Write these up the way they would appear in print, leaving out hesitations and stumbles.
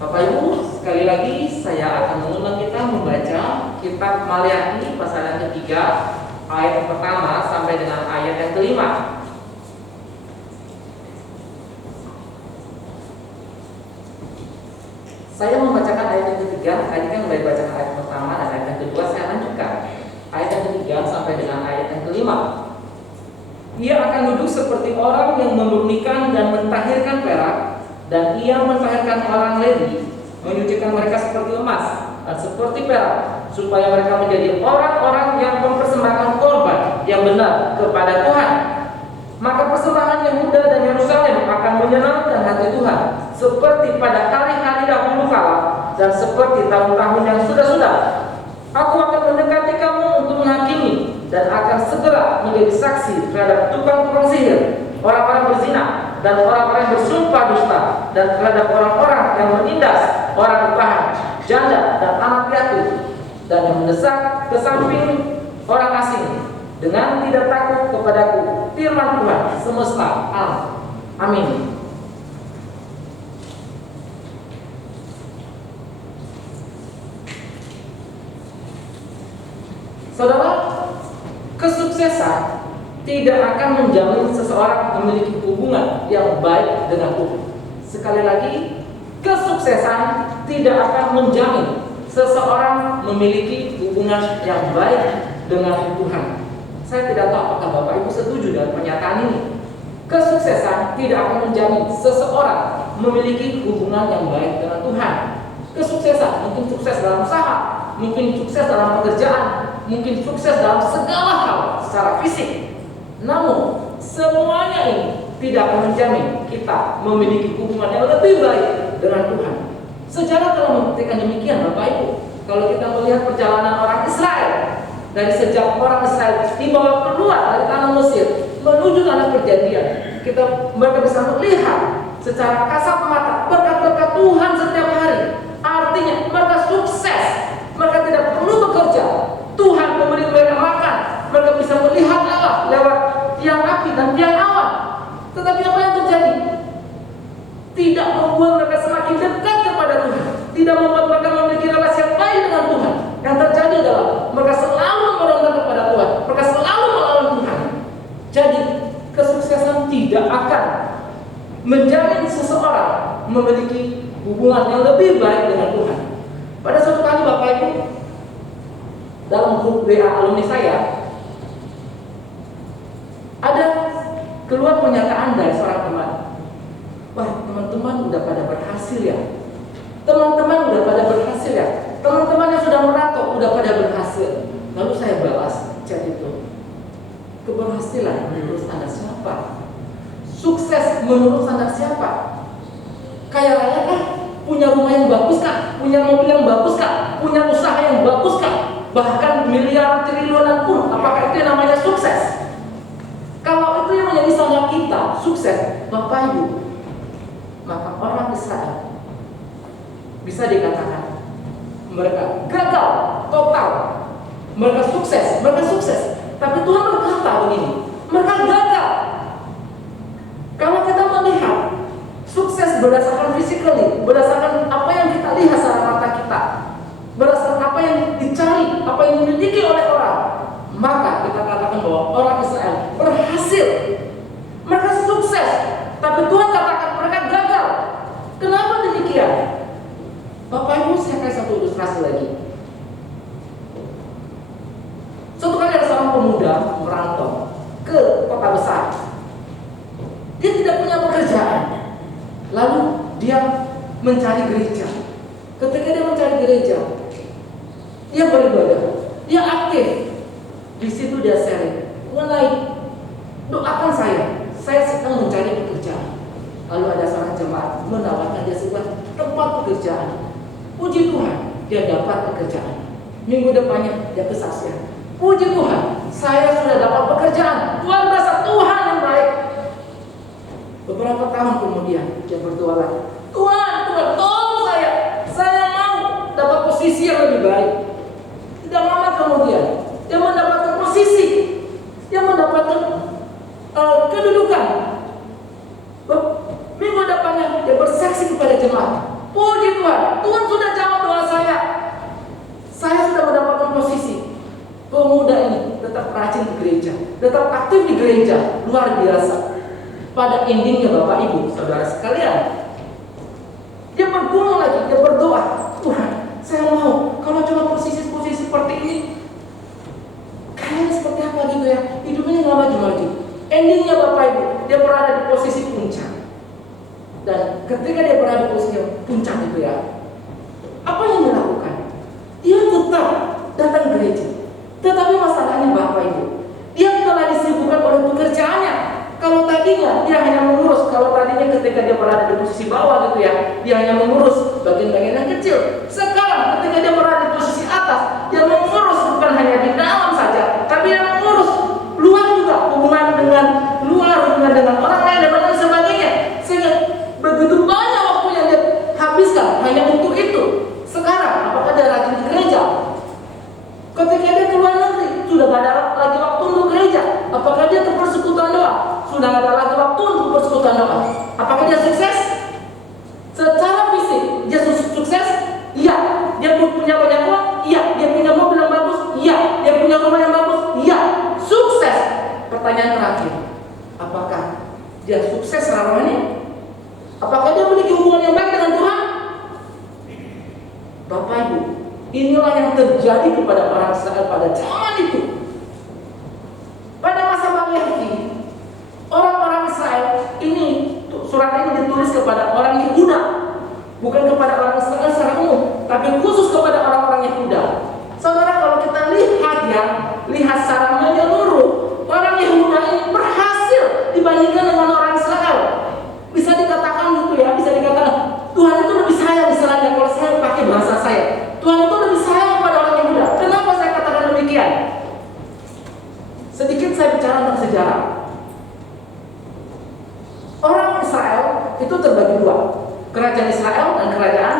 Bapak Ibu, sekali lagi saya akan mengundang kita membaca kitab Maleakhi pasal yang ketiga, ayat yang pertama sampai dengan ayat yang kelima. Saya membacakan ayat yang ketiga, tadi kan mulai bacakan ayat pertama dan ayat yang kedua, saya lanjutkan ayat yang ketiga sampai dengan ayat yang kelima. Ia akan duduk seperti orang yang memurnikan dan mentahirkan perak, dan ia mentahirkan orang Lewi, menyucikan mereka seperti emas dan seperti perak, supaya mereka menjadi orang-orang yang mempersembahkan korban yang benar kepada Tuhan. Maka persembahan Yehuda dan Yerusalem akan menyenangkan hati Tuhan, seperti pada hari-hari dahulu kala dan seperti tahun-tahun yang sudah-sudah. Aku akan mendekati kamu untuk menghakimi, dan akan segera menjadi saksi terhadap tukang-tukang sihir, orang-orang berzina, dan orang-orang yang bersumpah dusta, dan terhadap orang-orang yang menindas orang rebahan, janda dan anak piatu, dan yang mendesak ke samping orang asing dengan tidak takut kepadaku, firman Tuhan semesta alam. Amin. Saudara, kesuksesan tidak akan menjamin seseorang memiliki hubungan yang baik dengan Tuhan. Sekali lagi, kesuksesan tidak akan menjamin seseorang memiliki hubungan yang baik dengan Tuhan. Saya tidak tahu apakah Bapak Ibu setuju dengan pernyataan ini. Kesuksesan tidak akan menjamin seseorang memiliki hubungan yang baik dengan Tuhan. Kesuksesan mungkin sukses dalam usaha, mungkin sukses dalam pekerjaan, mungkin sukses dalam segala hal secara fisik. Namun semuanya ini tidak akan menjamin kita memiliki hubungan yang lebih baik dengan Tuhan. Sejarah telah membuktikan demikian, Bapak Ibu. Kalau kita melihat perjalanan orang Israel, dari sejak orang Israel dibawa keluar dari tanah Mesir menuju tanah perjanjian, mereka bisa melihat secara kasat mata berkat-berkat Tuhan setiap hari. Artinya mereka sukses, mereka tidak perlu bekerja. Tuhan memberi mereka makan, mereka bisa melihat Allah lewat tiang api dan tiang awan. Tetapi apa yang terjadi? Tidak membuat mereka semakin dekat kepada Tuhan, tidak membuat mereka memiliki relasi yang baik dengan Tuhan. Yang terjadi adalah mereka selalu memberontak kepada Tuhan, mereka selalu melawan Tuhan. Jadi kesuksesan tidak akan menjamin seseorang memiliki hubungan yang lebih baik dengan Tuhan. Pada suatu kali Bapak Ibu, dalam grup WA alumni saya, ada keluar pernyataan dari seorang teman. Wah, teman-teman udah pada berhasil ya. Teman-teman udah pada berhasil ya. Teman-teman yang sudah merantau udah pada berhasil. Lalu saya balas chat itu. Keberhasilan menurut standar siapa? Sukses menurut standar siapa? Kaya raya kah? Punya rumah yang bagus kah? Punya mobil yang bagus kah? Punya usaha yang bagus kah? Bahkan miliar triliunan pun, apakah itu yang namanya sukses? Kalau itu yang menjadi standar kita, sukses, Bapak Ibu, maka orang Israel bisa dikatakan mereka gagal total. Mereka sukses, tapi Tuhan berkata begini, mereka gagal. Kalau kita melihat sukses berdasarkan physically, berdasarkan apa yang kita lihat secara mata kita, berdasarkan apa yang dicari, apa yang dimiliki oleh orang, maka kita katakan bahwa orang Israel berhasil. Mereka sukses, tapi Tuhan katakan mereka gagal. Kenapa demikian? Bapak Ibu, saya kasih satu ilustrasi lagi. Suatu kali ada seorang pemuda merantau ke kota besar. Dia tidak punya pekerjaan. Lalu dia mencari gereja. Ketika dia mencari gereja, dia beribadah, dia aktif. Di situ dia sharing mengenai, doakan saya sedang mencari pekerjaan. Lalu ada seorang jemaat menawarkan dia sebuah tempat pekerjaan. Puji Tuhan, dia dapat pekerjaan. Minggu depannya dia kesaksian. Puji Tuhan, saya sudah dapat pekerjaan. Luar biasa, Tuhan yang baik. Beberapa tahun kemudian dia berdoa lagi. Tuhan, tolong saya mau dapat posisi yang lebih baik. Tidak lama kemudian dia mendapatkan posisi, dia mendapatkan kedudukan. Minggu depannya dia bersaksi kepada jemaat. Puji Tuhan, tetap aktif di gereja, luar biasa. Pada endingnya Bapak Ibu, saudara sekalian, dia bergumul lagi, dia berdoa, Tuhan, saya mau kalau cuma posisi-posisi seperti ini, kayaknya seperti apa gitu ya, hidupnya nggak maju-maju. Endingnya Bapak Ibu, dia berada di posisi puncak. Dan ketika dia berada di posisi puncak itu ya, apa yang dia lakukan? Dia tetap datang gereja. Tetapi masalahnya Bapak Ibu, dia telah disibukkan oleh pekerjaannya. Kalau tadinya dia hanya mengurus, kalau tadinya ketika dia berada di posisi bawah gitu ya, dia hanya mengurus bagian-bagian yang kecil. Sekarang ketika dia berada di posisi atas, dia mengurus bukan hanya di dalam saja, tapi dia mengurus luar juga, hubungan dengan luar, hubungan dengan orang lain dan lain sebagainya. Sehingga begitu banyak waktu yang dia habiskan hanya untuk itu. Sekarang apakah dia rajin di gereja? Ketika dia keluar negeri, sudah tidak ada lagi waktu untuk gereja. Apakah dia ke persekutuan doa? Sudah tidak ada lagi waktu untuk persekutuan doa. Apakah dia sukses? Secara fisik, dia sukses? Iya. Dia punya banyak uang? Iya. Dia punya mobil yang bagus? Iya. Dia punya rumah yang bagus? Iya. Sukses. Pertanyaan terakhir, apakah dia sukses rohani? Apakah dia memiliki hubungan yang baik dengan Tuhan? Bapak Ibu, inilah yang terjadi kepada orang Israel pada zaman itu. Pada masa Bani Yahudi, orang-orang Israel ini, surat ini ditulis kepada orang Yehuda, bukan kepada orang Israel secara umum, tapi khusus kepada orang-orang Yehuda. Saudara, kalau kita lihat ya, lihat secara menyeluruh, orang Yehuda ini berhasil dibandingkan dengan orang Israel. Bisa dikatakan gitu ya, bisa dikatakan Tuhan itu lebih sayang, misalnya kalau saya pakai bahasa saya, Tuhan itu lebih sayang kepada orang Yehuda. Kenapa saya katakan demikian? Sedikit saya bicara tentang sejarah. Orang Israel itu terbagi dua, kerajaan Israel dan kerajaan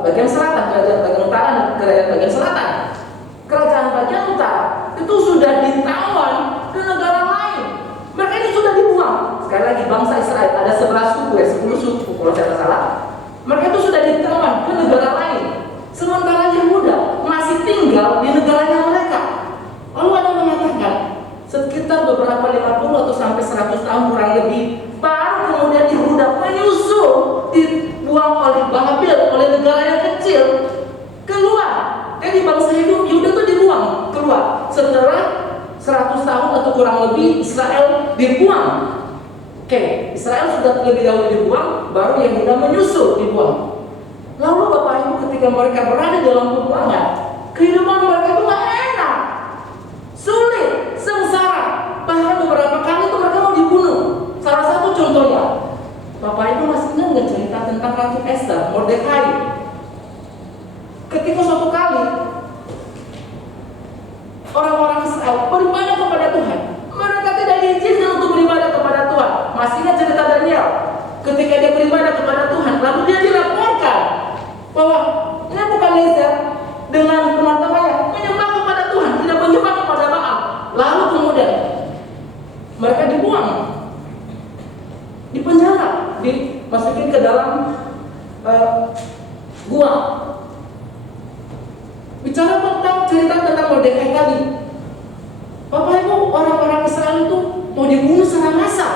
bagian selatan, kerajaan bagian utara dan kerajaan bagian selatan. Kerajaan bagian utara itu sudah ditawan ke negara lain. Mereka ini sudah dibuang. Sekali lagi, bangsa Israel ada 11 suku ya, 10 suku kalau saya tidak salah. Mereka itu sudah ditawan ke negara lain. Sementara Yehuda masih tinggal di negaranya mereka. Lalu ada yang mengatakan sekitar beberapa 50 atau sampai 100 tahun kurang lebih, baru kemudian Yehuda menyusul, dibuang oleh Babil, oleh negara yang kecil, keluar. Jadi bangsa Yehuda itu dibuang keluar setelah 100 tahun atau kurang lebih Israel dibuang. Oke, Israel sudah lebih dahulu dibuang, baru Yehuda menyusul dibuang. Lalu Bapak Ibu, ketika mereka berada dalam pembuangan, kehidupan mereka itu gak enak, sulit, sengsara. Bahkan beberapa kali itu mereka mau dibunuh. Salah satu contohnya, Bapak Ibu masih ingat nggak cerita tentang Ratu Esther, Mordekai? Ketika suatu kali orang-orang Israel beribadah kepada Tuhan, mereka tidak diizinkan untuk beribadah kepada Tuhan. Masih ingat cerita Daniel? Ketika dia beribadah kepada Tuhan, lalu dia dilaporkan bahwa ini bukan Nezer dengan teman-temannya menyembah kepada Tuhan, tidak menyembah kepada Baal. Lalu kemudian mereka dibuang, dipenjara, dimasukin ke dalam gua. Bicara tentang cerita tentang Mordekai tadi, Bapak Ibu, orang-orang Israel itu mau dibunuh secara massal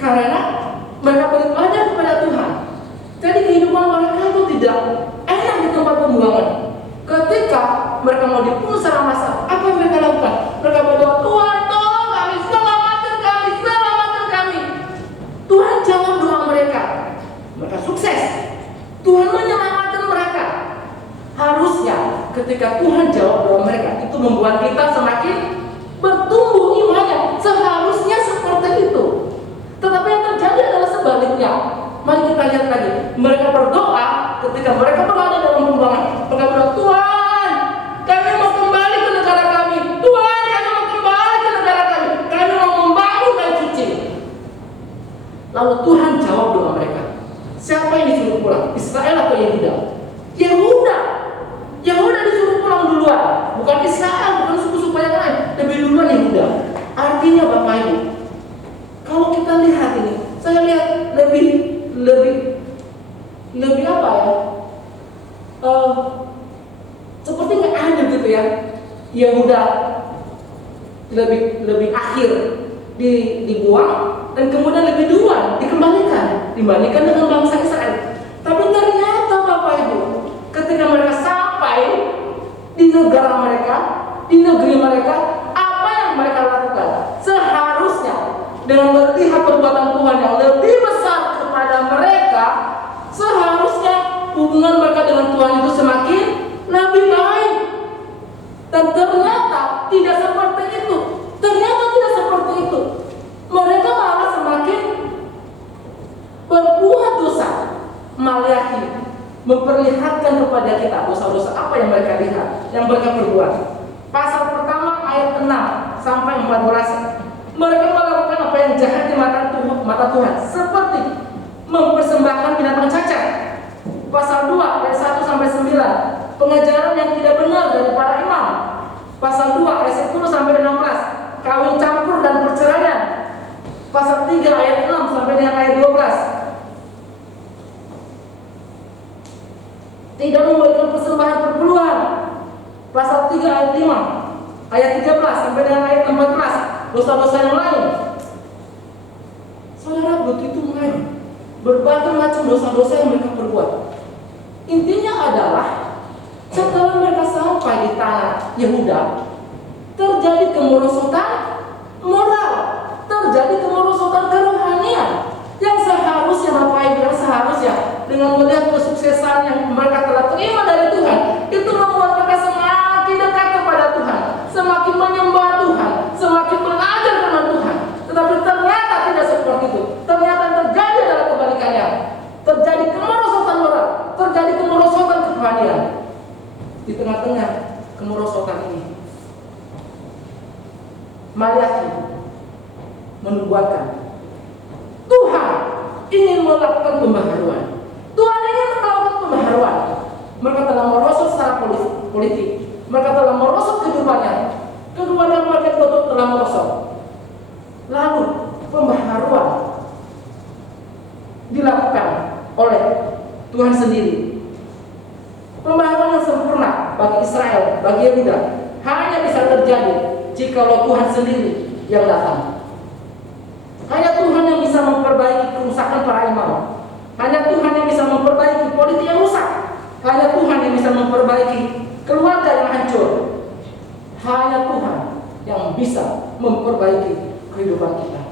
karena mereka beribadah kepada Tuhan. Jadi kehidupan mereka itu tidak enak di tempat pembuangan. Ketika mereka mau dibunuh secara massal, apa yang mereka lakukan? Mereka berdoa, Tuhan tolong kami, selamatkan kami, selamatkan kami. Tuhan jawab doa mereka. Mereka sukses. Tuhan menyelamatkan mereka. Harusnya ketika Tuhan jawab doa mereka, itu membuat kita semakin bertumbuh imannya. Seharusnya seperti itu. Tetapi yang terjadi adalah sebaliknya. Mari kita lihat lagi. Mereka berdoa ketika mereka berada dalam pembuangan. Mereka berdoa, Tuhan, kami mau kembali ke negara kami. Tuhan, kami mau kembali ke negara kami. Kami mau membangun dan suci. Lalu Tuhan jawab doa mereka. Siapa yang disuruh pulang? Israel atau Yehuda? Yehuda. Yehuda disuruh pulang duluan. Bukan Israel, bukan suku-suku yang lain. Lebih duluan Yehuda. Artinya Bapak Ibu, kalau kita lihat ini, saya lihat lebih apa ya? Seperti nggak ada gitu ya. Yehuda lebih akhir dibuang dan kemudian lebih duluan dikembalikan dibandingkan dengan bangsa Israel. Tapi ternyata Bapak Ibu, ketika mereka sampai di negara mereka, di negeri mereka, apa yang mereka lakukan? Seharusnya dengan melihat perbuatan Tuhan yang lebih besar kepada mereka, seharusnya hubungan mereka dengan Tuhan itu semakin lebih baik. Dan ternyata tidak seperti itu. Ternyata tidak seperti itu. Mereka malah semakin berbuat dosa. Maliaki memperlihatkan kepada kita dosa-dosa apa yang mereka lihat, yang mereka perbuat. Pasal pertama ayat 6 sampai 14. Mereka melakukan apa yang jahat di mata Tuhan, seperti mempersembahkan binatang cacat. Pasal 2 ayat 1 sampai 9, pengajaran yang tidak benar dari para imam. Pasal 2 ayat 10 sampai 16, kawin campur dan perceraian. Pasal 3 ayat 6 sampai dengan ayat 12, tidak memberikan persembahan perpuluhan. Pasal 3 ayat 5, ayat 13 sampai dengan ayat 14, dosa-dosa yang lain. Saudara, begitu banyak berbagai macam dosa-dosa yang mereka perbuat. Intinya adalah setelah mereka sampai di tanah Yehuda, terjadi kemerosotan moral, terjadi kemerosotan kerohanian yang seharusnya Bapak Ibu, yang seharusnya dengan melihat kesuksesan yang mereka telah terima dari Tuhan, itu membuat mereka semakin dekat kepada Tuhan, semakin menyembah Tuhan, semakin belajar dengan Tuhan. Tetapi ternyata tidak seperti itu. Ternyata terjadi adalah kebalikannya. Terjadi kemerosotan moral, terjadi kemerosotan kerohanian. Di tengah-tengah kemerosotan ini, Maliaki menubuatkan Tuhan ingin melakukan pembaharuan. Tuhan ingin melakukan pembaharuan. Mereka telah merosot secara politik. Mereka telah merosot kehidupannya. Kehidupan mereka telah merosot. Lalu pembaharuan dilakukan oleh Tuhan sendiri. Pembaharuan yang sempurna bagi Israel, bagi Yehuda, hanya bisa terjadi jikalau Tuhan sendiri yang datang. Hanya Tuhan yang bisa memperbaiki kerusakan para imam. Hanya Tuhan yang bisa memperbaiki politik yang rusak. Hanya Tuhan yang bisa memperbaiki keluarga yang hancur. Hanya Tuhan yang bisa memperbaiki kehidupan kita.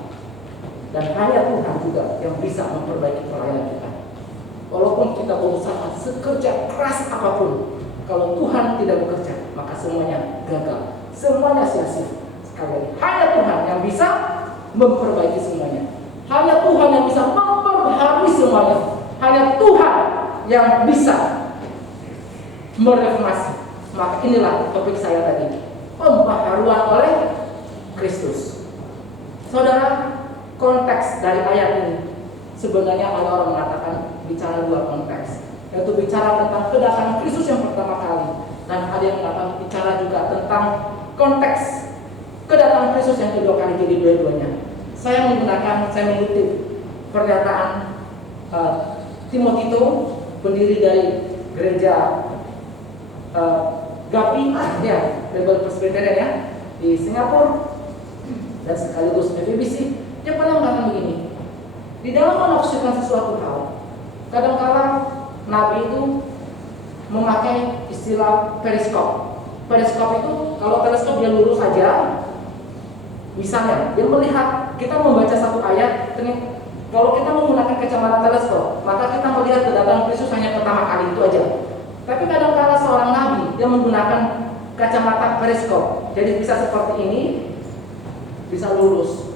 Dan hanya Tuhan juga yang bisa memperbaiki pelayanan kita. Walaupun kita berusaha sekerja keras apapun, kalau Tuhan tidak bekerja, maka semuanya gagal, semuanya sia-sia. Sekali lagi, hanya Tuhan yang bisa memperbaiki semuanya. Hanya Tuhan yang bisa memperbaharui semuanya. Hanya Tuhan yang bisa mereformasi. Maka inilah topik saya tadi, pembaharuan oleh Kristus. Saudara, konteks dari ayat ini sebenarnya ada orang mengatakan bicara dua konteks, yaitu bicara tentang kedatangan Kristus yang pertama kali, dan ada yang mengatakan bicara juga tentang konteks kedatangan Kristus yang kedua kali. Jadi dua-duanya saya mengutip pernyataan Timotito, pendiri dari gereja Gapi ya, Bible Presbyterian ya, di Singapura dan sekaligus FEBC. Dia pernah mengatakan begini, di dalam menafsirkan sesuatu hal, kadang-kala Nabi itu memakai istilah periskop. Periskop itu kalau teleskop dia lurus saja. Misalnya, dia melihat, kita membaca satu ayat, kalau kita menggunakan kacamata teleskop, maka kita melihat kedatangan Kristus hanya pertama kali itu aja. Tapi kadang-kala seorang nabi, dia menggunakan kacamata periskop. Jadi bisa seperti ini, bisa lurus.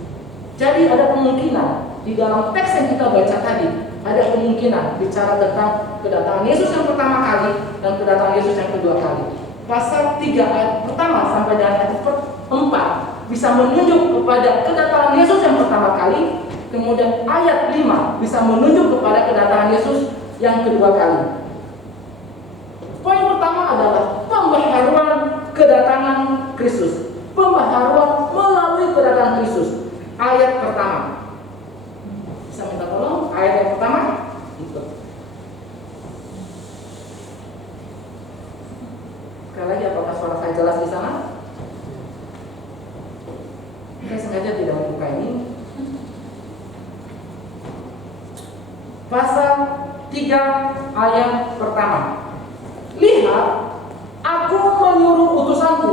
Jadi ada kemungkinan di dalam teks yang kita baca tadi, ada kemungkinan bicara tentang kedatangan Yesus yang pertama kali dan kedatangan Yesus yang kedua kali. Pasal 3 ayat pertama sampai dengan ayat 4 bisa menunjuk kepada kedatangan Yesus yang pertama kali, kemudian ayat 5 bisa menunjuk kepada kedatangan Yesus yang kedua kali. Poin pertama adalah pembaharuan kedatangan Kristus. Pembaharuan melalui kedatangan Kristus. Ayat pertama. Bisa minta tolong ayat yang pertama? Itu. Sekali lagi, apakah suara saya jelas di sana? 3 ayat pertama. Lihat, aku menyuruh utusanku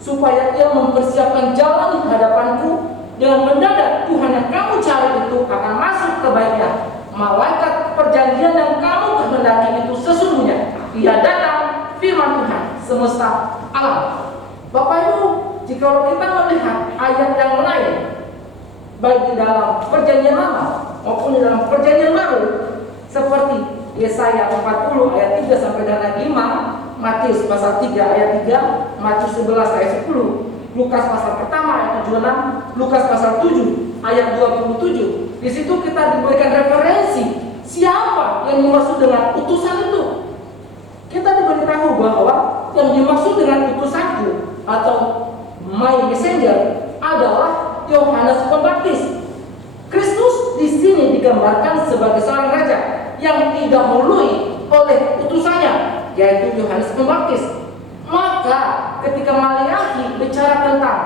supaya ia mempersiapkan jalan di hadapanku. Dengan mendadak Tuhan yang kamu cari itu akan masuk ke baiknya. Malaikat perjanjian yang kamu kehendaki itu sesungguhnya ia datang, firman Tuhan semesta alam. Bapak Ibu, jika kita melihat ayat yang lain, baik di dalam perjanjian lama maupun di dalam perjanjian baru, seperti Yesaya 40 ayat 3 sampai dengan 5, Matius pasal 3 ayat 3, Matius 11 ayat 10, Lukas pasal pertama ayat 76, Lukas pasal 7 ayat 27. Di situ kita diberikan referensi siapa yang dimaksud dengan utusan itu. Kita diberitahu bahwa yang dimaksud dengan utusanku atau my messenger adalah Yohanes Pembaptis. Kristus di sini digambarkan sebagai seorang raja yang didahului oleh utusannya, yaitu Yohanes Pembaptis. Maka ketika Maliaki bicara tentang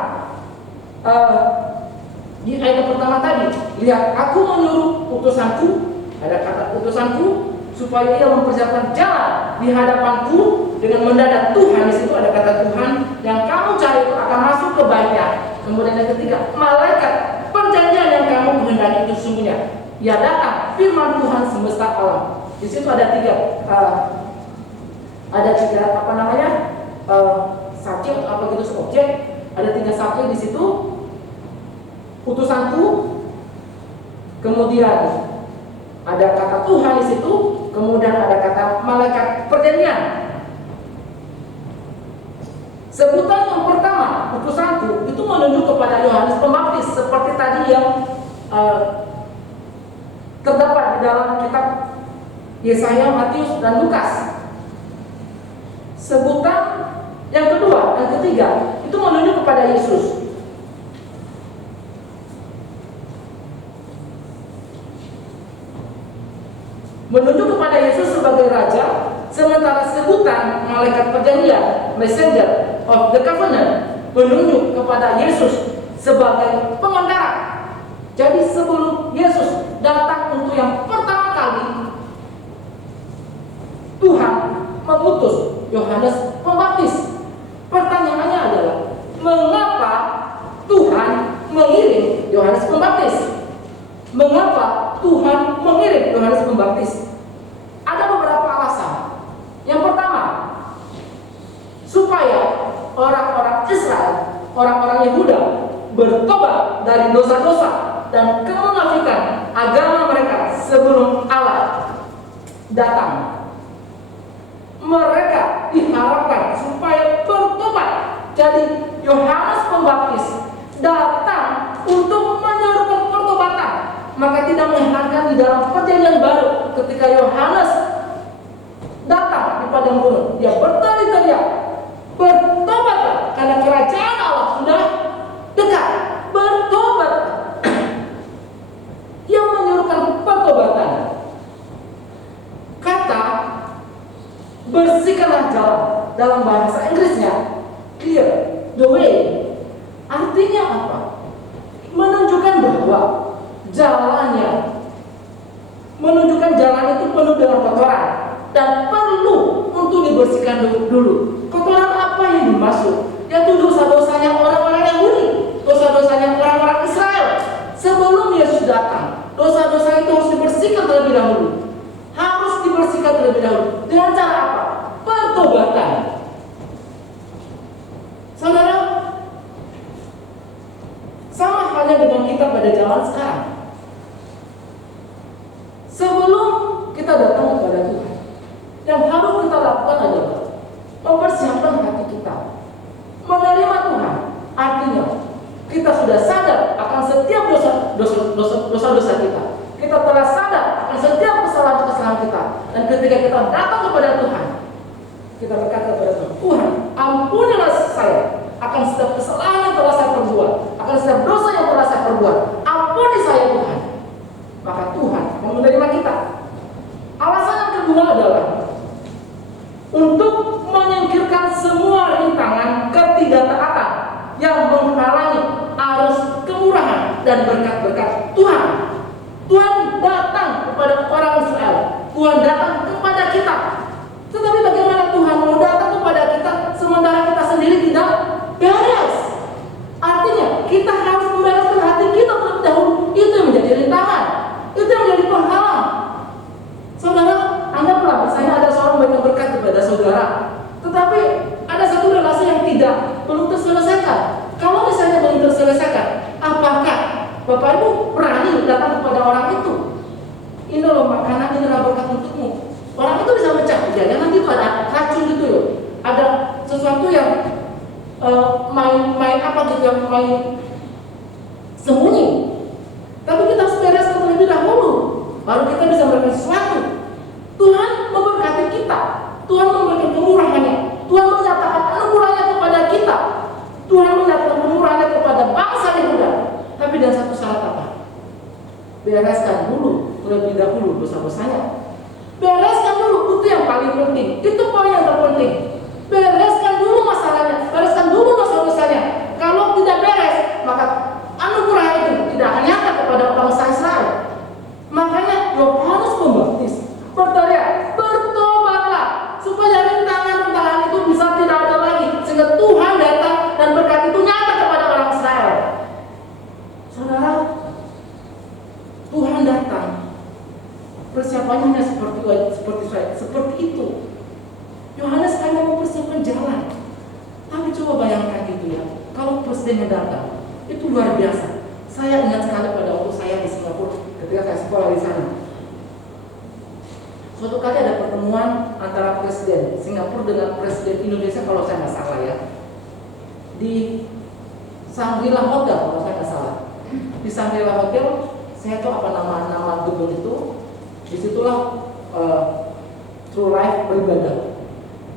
di ayat pertama tadi, lihat aku menyuruh utusanku, ada kata utusanku, supaya ia mempersiapkan jalan di hadapanku. Dengan mendadak Tuhan, di situ ada kata Tuhan yang kamu cari itu akan masuk ke baiknya. Kemudian yang ketiga, malaikat perjanjian yang kamu kehendaki itu sesungguhnya ia datang, firman Tuhan semesta alam. Di situ ada tiga apa namanya subjek apa gitu, objek. Ada 3 subjek di situ. Utusanku, kemudian ada kata Tuhan di situ, kemudian ada kata malaikat perjanjian. Sebutan yang pertama, utusanku, itu menunjuk kepada Yohanes Pembaptis seperti tadi yang terdapat di dalam kitab Yesaya, Matius, dan Lukas. Sebutan yang kedua dan ketiga itu menunjuk kepada Yesus. Menunjuk kepada Yesus sebagai raja, sementara sebutan malaikat perjanjian, messenger of the covenant, menunjuk kepada Yesus sebagai pengendara. Jadi sebelum Yesus datang untuk yang pertama kali, Tuhan mengutus Yohanes Pembaptis. Pertanyaannya adalah, mengapa Tuhan mengirim Yohanes Pembaptis? Mengapa Tuhan mengirim Yohanes Pembaptis? Ada beberapa alasan. Yang pertama, supaya orang-orang Israel, orang-orang Yehuda bertobat dari dosa-dosa dan kemunafikan agama mereka sebelum Allah datang. Mereka diharapkan supaya bertobat. Jadi Yohanes Pembaptis datang untuk menyerukan pertobatan. Maka tidak mengherankan di dalam perjanjian baru ketika Yohanes datang di padang gurun, dia berteriak, bertobatlah karena kerajaan Allah sudah dekat. Bertobat. Dia menyuruhkan pertobatan. Kata bersihkanlah jalan dalam bahasa Inggrisnya clear the way. Artinya apa? Menunjukkan bahwa jalannya, menunjukkan jalan itu penuh dengan kotoran dan perlu untuk dibersihkan dulu. Kotoran apa yang dimaksud? Yaitu dosa-dosanya orang-orang Yahudi, dosa-dosanya orang-orang Israel sebelum Yesus datang. Dosa-dosa itu harus dibersihkan terlebih dahulu. Harus dibersihkan terlebih dahulu. Dengan cara apa? Pertobatan. Saudara, sama halnya dengan kita pada zaman sekarang. Sebelum kita datang kepada Tuhan, yang harus kita lakukan adalah mempersiapkan hati kita menerima Tuhan. Artinya kita sudah sadar akan setiap dosa-dosa kita. Kita telah sadar akan setiap kesalahan-kesalahan kita. Dan ketika kita datang kepada Tuhan, kita berkata kepada Tuhan, Tuhan, ampunilah saya akan setiap kesalahan yang telah saya perbuat, akan setiap dosa yang telah saya perbuat. Ampuni saya Tuhan. Maka Tuhan mau menerima kita. Alasan yang kedua adalah untuk menyingkirkan semua rintangan ketidaktaatan yang menghalangi arus kemurahan dan berkat-berkat Tuhan. Tuhan datang kepada orang Israel. Tuhan datang saudara. Tetapi ada satu relasi yang belum terselesaikan. Kalau misalnya belum terselesaikan, apakah Bapak Ibu berani datang kepada orang itu? Ini loh makanan, ini adalah berkat untukmu. Orang itu bisa mencabut ya, nanti itu ada racun gitu loh. Ada sesuatu yang main apa gitu, yang main sembunyi. Tapi kita harus bereskan terlebih dahulu, baru kita bisa memberikan sesuatu. Tuhan memberkati kita, Tuhan memberikan kemurahannya, Tuhan menyatakan anugerahnya kepada kita, Tuhan menyatakan kemurahannya kepada bangsa Yehuda. Tapi dengan satu syarat apa? Bereskan dulu terlebih dahulu dosa-dosanya. Bereskan dulu, itu yang paling penting. Itu poin yang terpenting. Bereskan dulu masalahnya, bereskan dulu dosa-dosanya. Kalau tidak beres, maka anugerah itu tidak akan nyata kepada bangsa Israel. Makanya Yohanes Pembaptis berteriak, bertobatlah, supaya rintangan-rintangan itu bisa tidak ada lagi, sehingga Tuhan datang dan berkat itu nyata kepada orang Israel. Saudara, Tuhan datang, persiapannya hanya seperti itu. Yohanes hanya mempersiapkan jalan. Tapi coba bayangkan gitu ya, kalau presidennya datang, itu luar biasa. Saya ingat sekali pada waktu saya di Singapura ketika saya sekolah di sana. Suatu kali ada pertemuan antara presiden Singapura dengan presiden Indonesia kalau saya nggak salah ya, di Shangri-La Hotel kalau saya nggak salah. Di Shangri-La Hotel, saya tahu apa nama gedung itu. Disitulah True Life beribadah.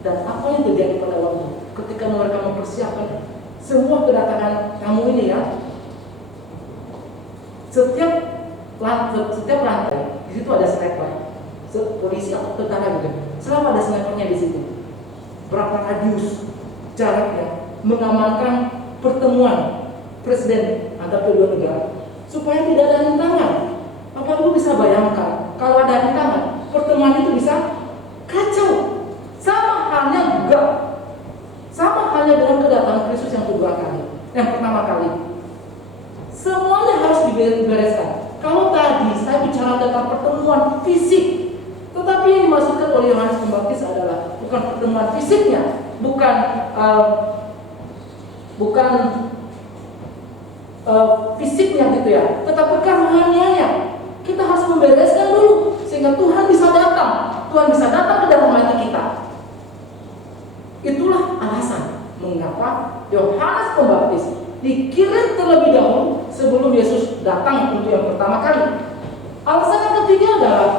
Dan apa yang terjadi pada waktu ketika mereka mempersiapkan semua kedatangan tamu ini ya, setiap lantai di situ ada sniper, polisi atau tentara gitu. Selalu ada snipernya di situ. Berapa radius jaraknya mengamankan pertemuan presiden antar kedua negara supaya tidak ada rintangan. Bapak Ibu bisa bayangkan kalau ada rintangan, pertemuan itu bisa kacau. Sama halnya dengan kedatangan Kristus yang kedua kali, yang pertama kali. Semuanya harus dibereskan. Kalau tadi saya bicara tentang pertemuan fisik, tetapi yang dimaksudkan oleh Yohanes Pembaptis adalah bukan pertemuan fisiknya, bukan fisiknya gitu ya, tetapi rohanianya. Kita harus membereskan dulu sehingga Tuhan bisa datang. Tuhan bisa datang ke dalam hati kita. Itulah alasan mengapa Yohanes Pembaptis dikirim terlebih dahulu sebelum Yesus datang untuk yang pertama kali. Alasan yang ketiga adalah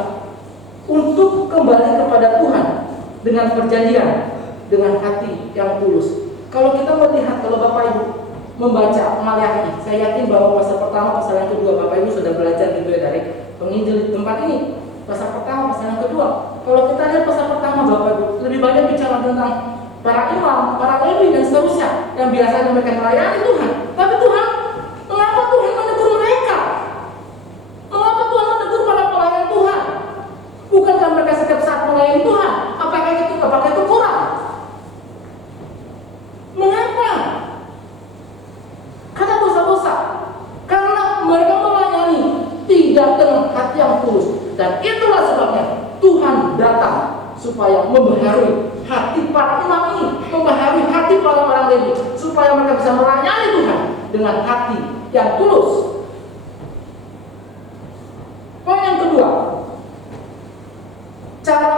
untuk kembali kepada Tuhan dengan perjanjian, dengan hati yang tulus. Kalau kita melihat, kalau Bapak Ibu membaca Maleakhi, saya yakin bahwa pasal pertama, pasal yang kedua Bapak Ibu sudah belajar gitu ya dari penginjil di tempat ini. Pasal pertama, pasal yang kedua. Kalau kita lihat pasal pertama Bapak Ibu, lebih banyak bicara tentang para imam, para lewi dan seterusnya yang biasanya mereka melayani Tuhan. Tapi Tuhan, mengapa Tuhan menegur mereka? Mengapa Tuhan menegur para pelayan Tuhan? Bukankah mereka setiap saat melayani Tuhan? Apakah itu kurang? Mengapa? Karena dosa-dosa. Karena mereka melayani tidak dengan hati yang tulus. Dan itulah sebabnya Tuhan datang supaya membaharui hati para imam ini, membaharui hati para orang Lewi, supaya mereka bisa melayani Tuhan dengan hati yang tulus. Poin yang kedua, cara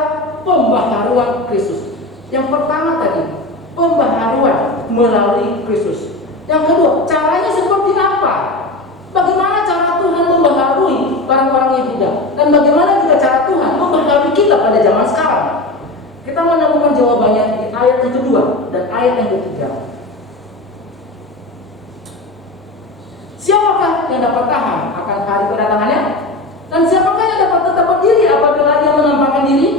pembaharuan Kristus. Yang pertama tadi, pembaharuan melalui Kristus. Yang kedua, caranya seperti apa? Bagaimana cara Tuhan membaharui orang-orang Yehuda? Dan bagaimana juga cara Tuhan membaharui kita pada zaman sekarang? Kita menemukan jawabannya di ayat yang kedua dan ayat yang ketiga. Siapakah yang dapat tahan akan hari kedatangannya? Dan siapakah yang dapat tetap berdiri apabila dia menampakkan diri?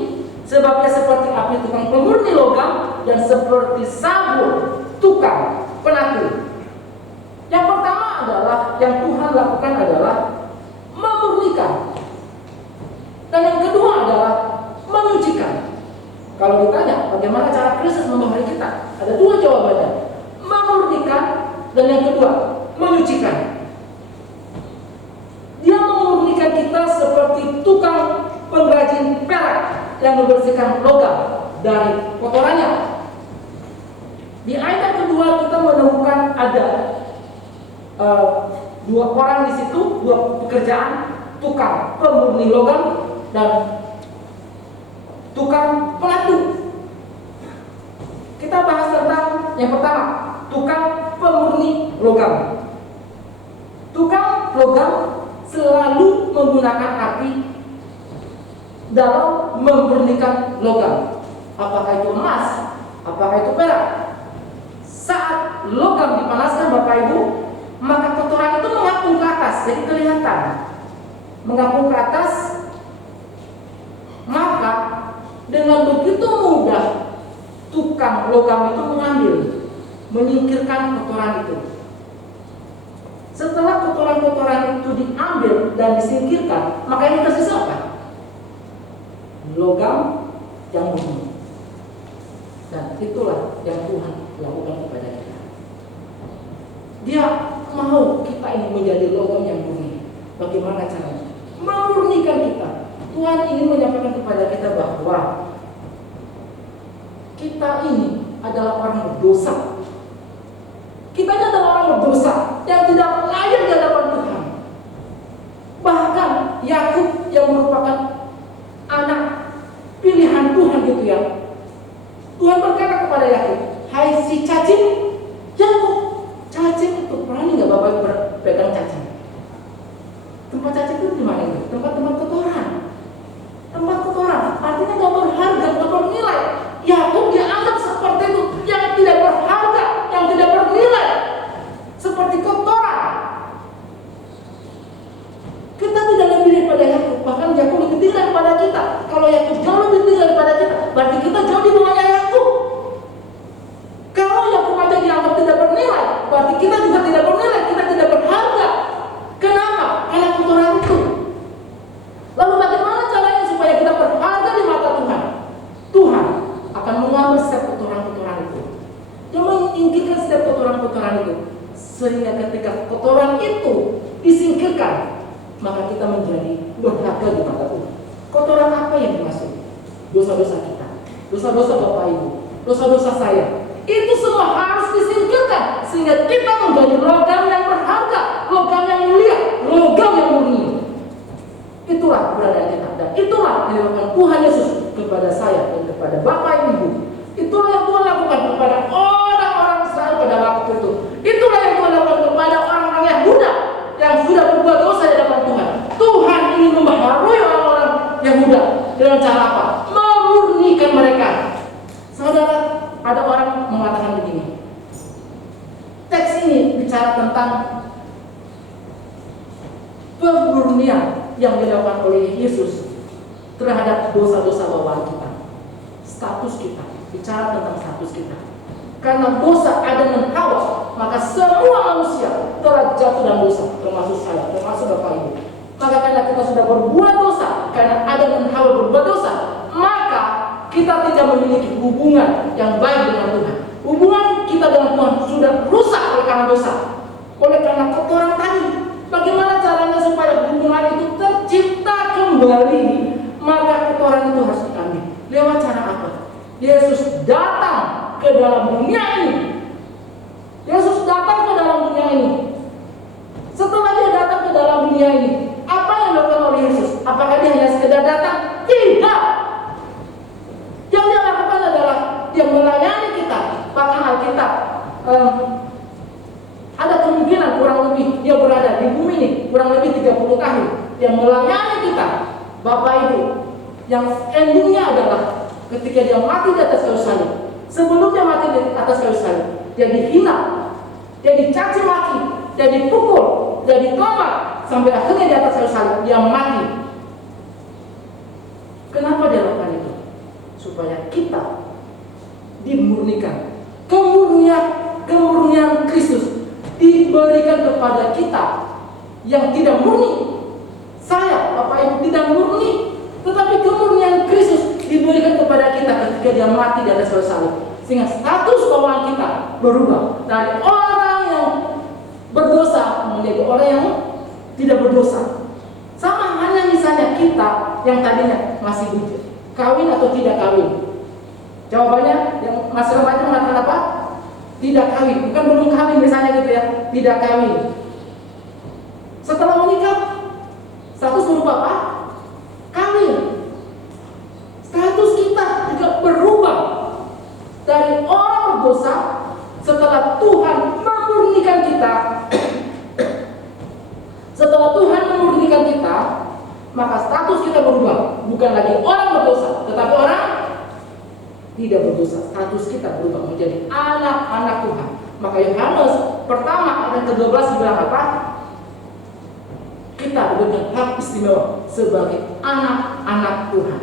Sebab ia seperti api tukang pemurni logam dan seperti sabur tukang penatur. Yang pertama adalah yang Tuhan lakukan adalah memurnikan. Dan yang kedua adalah menyucikan. Kalau ditanya bagaimana cara Kristus membaharui kita, ada dua jawabannya: memurnikan dan yang kedua menyucikan. Dia memurnikan kita seperti tukang pengrajin perak yang membersihkan logam. dari kotorannya. Di ayat yang kedua kita menemukan ada dua orang di situ, dua pekerjaan, tukang pemurni logam dan tukang pelatu. Kita bahas tentang yang pertama, tukang pemurni logam. Tukang logam selalu menggunakan api dalam memurnikan logam. Apakah itu emas, apakah itu perak. Saat logam dipanaskan Bapak Ibu, maka kotoran itu mengapung ke atas, jadi kelihatan mengapung ke atas. Maka dengan begitu mudah tukang logam itu mengambil, menyingkirkan kotoran itu. Setelah kotoran-kotoran itu diambil dan disingkirkan, maka ini tersisa apa? Logam yang murni. Dan itulah yang Tuhan lakukan kepada kita. Dia mau kita ini menjadi logam yang murni. Bagaimana caranya? Memurnikan kita. Tuhan ingin menyampaikan kepada kita bahwa kita ini adalah orang berdosa. Kita ini adalah orang berdosa yang tidak layak di hadapan Tuhan. Bahkan Yakub yang merupakan anak pilihan Tuhan gitu ya. Tuhan berkata kepada Yakub, "Hai si cacing, Yakub, cacing itu berani nggak Bapak berpegang cacing? Tempat cacing itu di mana itu? Tempat-tempat kotoran. Tempat kotoran, artinya nggak berharga, nggak bernilai. Yakub dianggap seperti itu, yang tidak berharga, yang tidak bernilai, seperti kotoran. Kita tidak lebih daripada Yakub, bahkan Yakub lebih tinggi daripada kita. Kalau Yakub jauh lebih tinggi daripada kita, berarti kita jauh di bawahnya Yakub. Kalau Yakub aja dianggap tidak bernilai, berarti kita juga tidak bernilai, kita tidak berharga. Kenapa? Karena kotoran itu. Lalu bagaimana caranya supaya kita berharga di mata Tuhan? Tuhan akan mengambil setiap kotoran-kotoran itu, yang menyingkirkan setiap kotoran-kotoran itu, sehingga ketika kotoran itu disingkirkan, maka kita menjadi berharga di mata Tuhan. Kotoran apa yang dimaksud? Dosa-dosa kita, dosa-dosa Bapak Ibu, dosa-dosa saya. Itu semua harus disingkirkan sehingga kita menjadi logam yang berharga, logam yang mulia, logam yang murni. Itulah keberadaan kita, dan itulah yang dilakukan Tuhan Yesus kepada saya dan kepada Bapak Ibu. Itulah yang Tuhan lakukan kepada orang-orang Israel pada waktu itu. Itulah yang Tuhan lakukan kepada orang-orang Yahuda yang sudah berbuat dosa di hadapan Tuhan. Tuhan ingin membaharui orang-orang Yahuda dengan cara apa? Memurnikan mereka. Saudara, ada orang mengatakan begini, teks ini bicara tentang pemurnian yang dilakukan oleh Yesus terhadap dosa-dosa bawaan kita, status kita, bicara tentang status kita. Karena dosa Adam dan Hawa, maka semua manusia telah jatuh dalam dosa, termasuk saya, termasuk Bapak Ibu. Maka karena kita sudah berbuat dosa, karena Adam dan Hawa berbuat dosa, maka kita tidak memiliki hubungan yang baik dengan Tuhan. Hubungan kita dengan Tuhan sudah rusak oleh karena dosa, oleh karena kotoran tadi. Bagaimana caranya supaya hubungan itu tercipta kembali? Maka kotoran itu harus diambil. Lewat cara apa? Yesus datang ke dalam dunia ini. Yesus datang ke dalam dunia ini. Setelah dia datang ke dalam dunia ini, apa yang dilakukan oleh Yesus? Apakah dia hanya sekedar datang? Tidak. Yang dia lakukan adalah dia melayani kita. Bahkan Alkitab ada kemungkinan kurang lebih dia berada di bumi ini kurang lebih 30 tahun. Dia melayani kita, Bapak Ibu. Yang endingnya adalah ketika dia mati di atas kayu salib. Sebelum dia mati di atas kayu salib, dia dihina, dia dicaci maki, dia dipukul, dia ditolak, sampai akhirnya di atas kayu salib dia mati. Kenapa dia lakukan itu? Supaya kita dimurnikan. Kemurnian Kristus diberikan kepada kita yang tidak murni. Saya, Bapak Ibu, tidak murni, tetapi kemurnian Kristus diberikan kepada kita ketika dia mati di atas kayu salib, sehingga status bawaan kita berubah dari orang yang berdosa menjadi orang yang tidak berdosa. Sama hanya misalnya kita yang tadinya masih kawin atau tidak kawin. Jawabannya yang masih remaja mengatakan apa? Tidak kawin, bukan belum kawin misalnya gitu ya, tidak kawin. Setelah menikah, status berupa apa? Kawin. Status kita juga berubah dari orang berdosa setelah Tuhan memurnikan kita. Setelah Tuhan memurnikan kita, maka status kita berubah, bukan lagi orang berdosa, tetapi orang tidak berdosa. Status kita berubah menjadi anak-anak Tuhan. Maka Yohanes pertama ayat ke-12 bilang apa? Kita diberikan hak istimewa sebagai anak-anak Tuhan.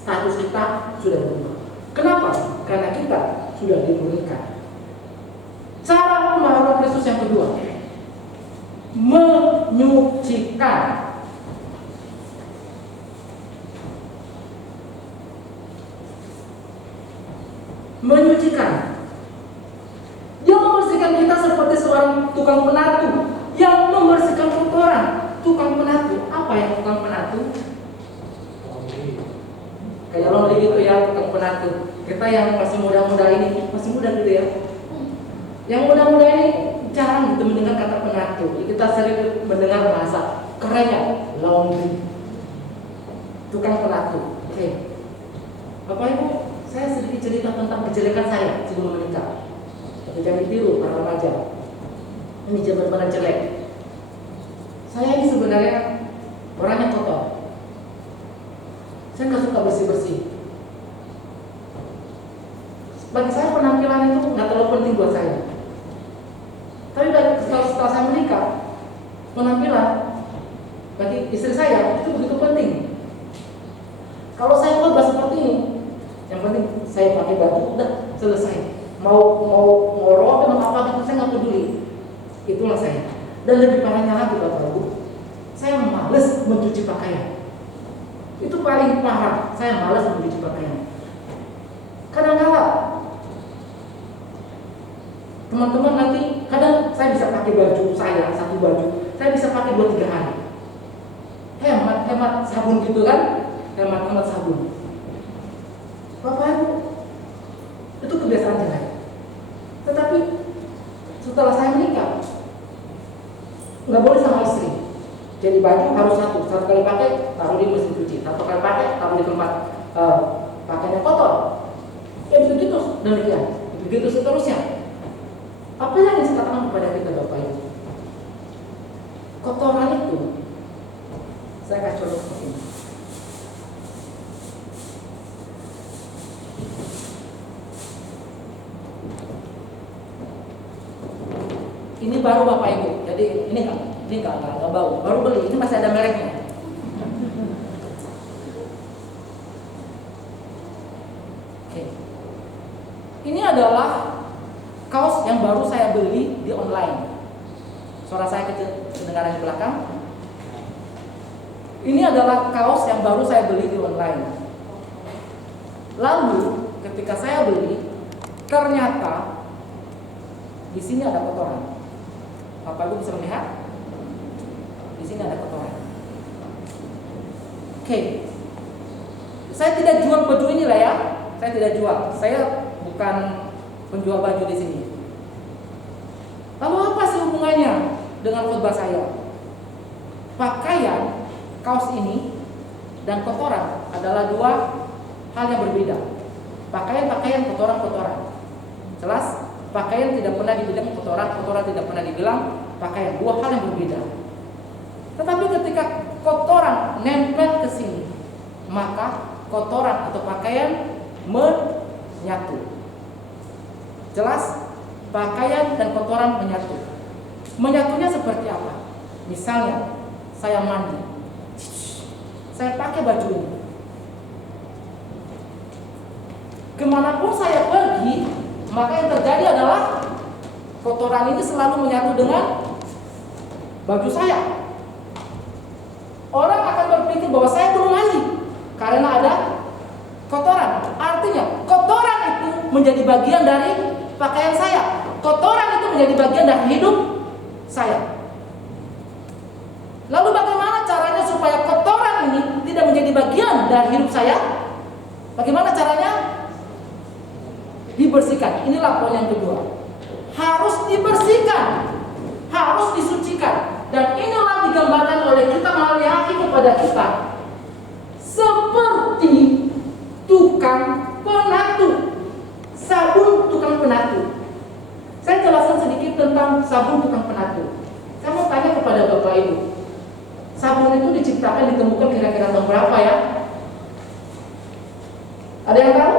Status kita sudah berubah. Kenapa? Karena kita sudah dimurnikan. Cara pembaharuan Kristus yang kedua, menyucikan. Menyucikan. Dia membersihkan kita seperti seorang tukang penatu yang membersihkan kotoran. Tukang penatu, apa yang tukang penatu? Kayak laundry gitu ya, tukang penatu. Kita yang masih muda-muda ini, masih muda gitu ya. Yang muda-muda ini jarang gitu mendengar kata penatu. Kita sering mendengar bahasa kerennya laundry, tukang penatu. Oke. Bapak Ibu, saya sedikit cerita tentang kejelekan saya sebelum menikah. Tapi jangan ditiru para remaja. Ini benar-benar jelek. Saya ini sebenarnya orangnya kotor. Saya nggak suka bersih-bersih. Bagi saya penampilan itu nggak terlalu penting buat saya. Tapi setelah saya menikah, penampilan bagi istri saya itu begitu penting. Kalau saya khotbah seperti ini, yang penting saya pakai baju udah selesai. Mau ngorok mau apa gitu saya nggak peduli. Itulah saya. Dan lebih parahnya lagi Bapak Ibu, saya malas mencuci pakaian. Itu paling parah. Saya malas mencuci pakaian. Kadang-kadang teman-teman nanti kadang saya bisa pakai baju saya satu baju, saya bisa pakai 2-3 hari. Hemat sabun gitu kan? Hemat sabun. Bapak Ibu, itu kebiasaan jelek. Tetapi setelah saya menikah, nggak boleh sama istri. Jadi baju harus satu kali pakai, taruh di mesin cuci, satu kali pakai, taruh di tempat pakaiannya kotor. Ya begitu demikian, begitu seterusnya. Apa yang ingin saya katakan kepada kita Bapak Ibu? Kotoran itu, saya kasih contoh seperti ini. Ini baru Bapak Ibu, jadi ini nggak bau, baru beli, ini masih ada mereknya. Oke. Ini adalah kaos yang baru saya beli di online. Suara saya kecil, kedengaran di belakang. Ini adalah kaos yang baru saya beli di online. Lalu ketika saya beli, ternyata di sini ada kotoran. Bapak Ibu bisa melihat? Di sini ada kotoran. Oke. Saya tidak jual baju ini lah ya. Saya tidak jual. Saya bukan penjual baju di sini. Lalu apa sih hubungannya dengan khotbah saya? Pakaian, kaos ini dan kotoran adalah dua hal yang berbeda. Pakaian, kotoran. Jelas? Pakaian tidak pernah dibilang kotoran tidak pernah dibilang pakaian. Dua hal yang berbeda. Tetapi ketika kotoran nempel ke sini, maka kotoran atau pakaian menyatu. Jelas? Pakaian dan kotoran menyatu. Menyatunya seperti apa? Misalnya, saya mandi, saya pakai baju ini. Kemanapun saya pergi, maka yang terjadi adalah kotoran ini selalu menyatu dengan baju saya. Orang akan berpikir bahwa saya belum mandi karena ada kotoran. Artinya, kotoran itu menjadi bagian dari pakaian saya. Kotoran itu menjadi bagian dari hidup saya. Lalu bagaimana caranya supaya kotoran ini tidak menjadi bagian dari hidup saya? Bagaimana caranya? dibersihkan. Inilah poin yang kedua. Harus dibersihkan, harus disucikan. Dan inilah digambarkan oleh kita Maliaki kepada kita seperti tukang penatu, sabun tukang penatu. Saya jelaskan sedikit tentang sabun tukang penatu. Saya mau tanya kepada Bapak Ibu, sabun itu diciptakan, ditemukan kira-kira tahun berapa ya? Ada yang tahu?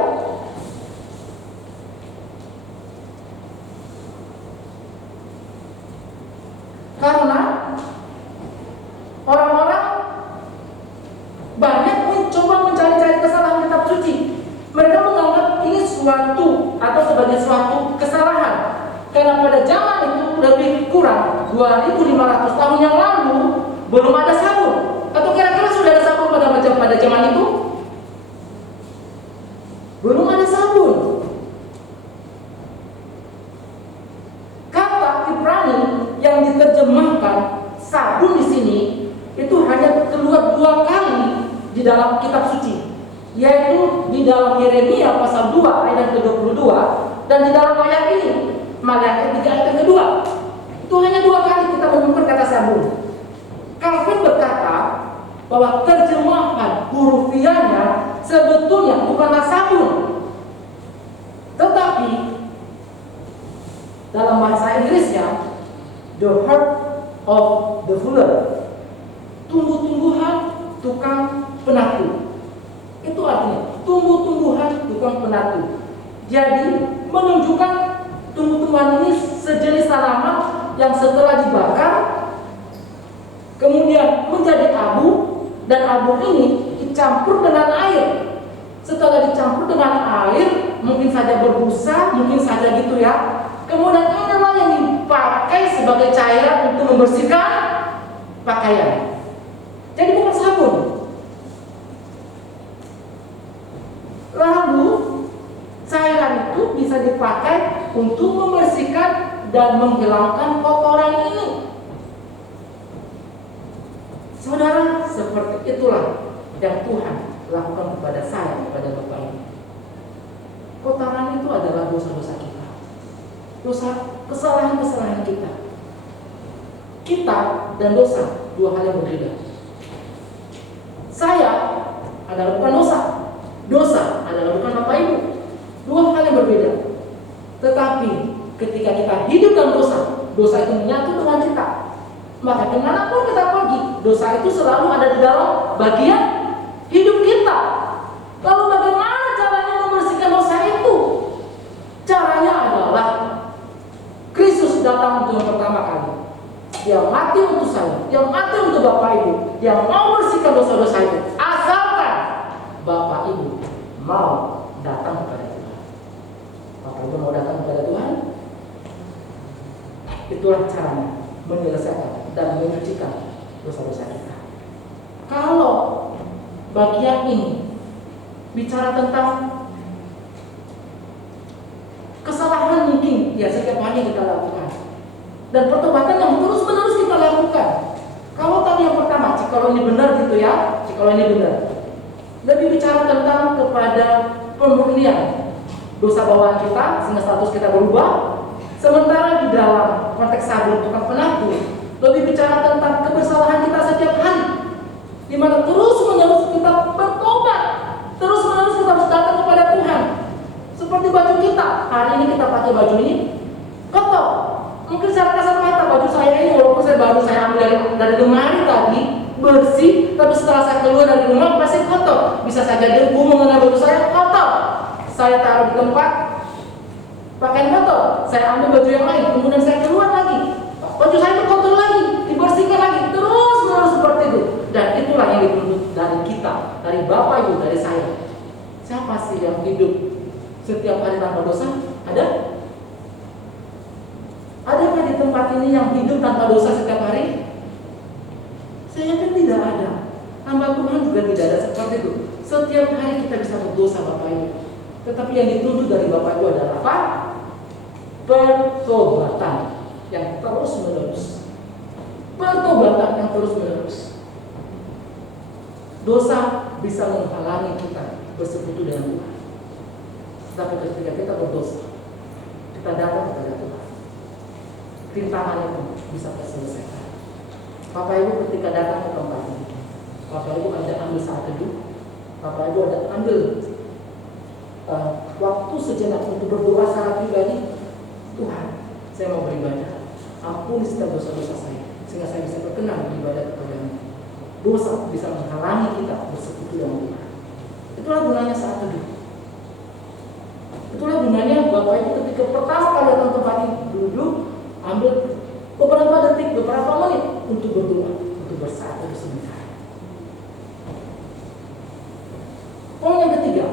Karena orang-orang banyak mencoba mencari-cari kesalahan kitab suci. Mereka menganggap ini suatu atau sebagai suatu kesalahan. Karena pada zaman itu lebih kurang 2500 tahun yang lalu belum ada sabun. Atau kira-kira sudah ada sabun pada zaman itu? Belum ada sabun. Kata Ibrani yang diterjemahkan sabun di sini itu hanya keluar 2 kali di dalam kitab suci, yaitu di dalam Yeremia pasal 2 ayat yang ke-22 dan di dalam ayat ini Maliaki 3 ayat yang kedua. Itu hanya 2 kali kita menemukan kata sabun. Calvin berkata bahwa terjemahan hurufiahnya sebetulnya bukanlah sabun, tetapi dalam bahasa Inggrisnya the heart of the fuller, tumbuh-tumbuhan tukang penatu. Itu artinya tumbuh-tumbuhan tukang penatu. Jadi menunjukkan tumbuh-tumbuhan ini sejenis tanaman yang setelah dibakar kemudian menjadi abu, dan abu ini dicampur dengan air. Setelah dicampur dengan air, mungkin saja berbusa, mungkin saja gitu ya. Kemudian inilah yang dipakai sebagai cairan untuk membersihkan pakaian. Jadi bukan sabun. Lalu cairan itu bisa dipakai untuk membersihkan dan menghilangkan kotoran ini. Saudara, seperti itulah yang Tuhan lakukan kepada saya, kepada Bapak ini. Kotoran itu adalah dosa-dosa kita, dosa, kesalahan-kesalahan kita. Kita dan dosa, 2 hal yang berbeda. Saya adalah bukan dosa, dosa adalah bukan Bapak Ibu, 2 hal yang berbeda. Tetapi ketika kita hidup dalam dosa, dosa itu menyatu dengan kita. Maka kemanapun kita pergi, dosa itu selalu ada di dalam bagian hidup kita. Lalu bagaimana caranya membersihkan dosa itu? Caranya adalah Kristus datang untuk yang pertama kali. Dia mati untuk saya, dia mati untuk Bapak Ibu, dia mau bersihkan dosa-dosa itu. Asalkan Bapak Ibu mau datang kepada Tuhan. Bapak Ibu mau datang kepada Tuhan? Itulah caranya menyelesaikan dan menyucikan dosa-dosa kita. Kalau bagian ini bicara tentang kesalahan mungkin ya setiap hari kita lakukan dan pertobatan yang terus-menerus kita lakukan. Kalau tadi yang pertama, kalau ini benar gitu ya, kalau ini benar, lebih bicara tentang kepada pemurnian dosa bawaan kita sehingga status kita berubah. Sementara di dalam konteks sabun tukang penatu lebih bicara tentang kebersalahan kita setiap hari, di mana terus-menerus kita bertobat, terus-menerus kita harus datang kepada Tuhan. Seperti baju kita, hari ini kita pakai baju ini kotor. Mungkin secara kasar kata baju saya ini walaupun baru saya ambil dari lemari tadi bersih, tapi setelah saya keluar dari rumah pasti kotor. Bisa saja debu mengenai baju saya kotor. Saya taruh di tempat pakaian kotor, saya ambil baju yang lain, kemudian saya keluar lagi, baju saya itu kotor lagi, dibersihkan lagi, terus menerus seperti itu. Dan itulah yang dituntut dari kita, dari Bapak Ibu, dari saya. Siapa sih yang hidup setiap hari tanpa dosa? Ada? Adakah di tempat ini yang hidup tanpa dosa setiap hari? Saya yakin tidak ada. Hamba Tuhan juga tidak ada seperti itu. Setiap hari kita bisa berdosa, Bapak Ibu. Tetapi yang dituntut dari Bapak Ibu adalah apa? Pertobatan yang terus menerus. Pertobatan yang terus menerus. Dosa bisa menghalangi kita bersekutu dengan Tuhan. Tapi ketika kita berdosa, kita datang kepada Tuhan, rintangannya pun bisa terselesaikan. Bapak Ibu ketika datang ke tempat ini, Bapak Ibu ada ambil saat teduh, Bapak Ibu ada ambil waktu sejenak untuk berdoa secara pribadi. Tuhan, saya mau beribadah, ampuni setiap dosa-dosa saya, sehingga saya bisa berkenan beribadah kepada-Mu. Dosa bisa menghalangi kita bersekutu dengan Tuhan. Itulah gunanya saat teduh. Itulah gunanya Bapak Ibu ketika pertama kali datang ke tempat ini, duduk, ambil beberapa detik, beberapa menit untuk berdoa, untuk bersaat teduh sebentar. Poin yang ketiga,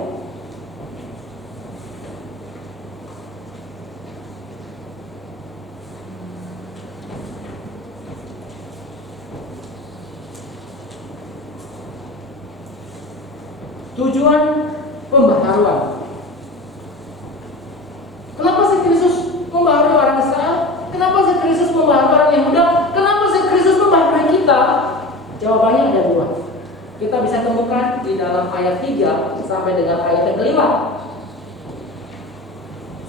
tujuan pembaharuan. Kenapa si Kristus membaharui orang Israel? Kenapa si Kristus membaharui orang Yehuda? Kenapa si Kristus membaharui kita? Jawabannya ada dua. Kita bisa temukan di dalam ayat 3 sampai dengan ayat yang kelima.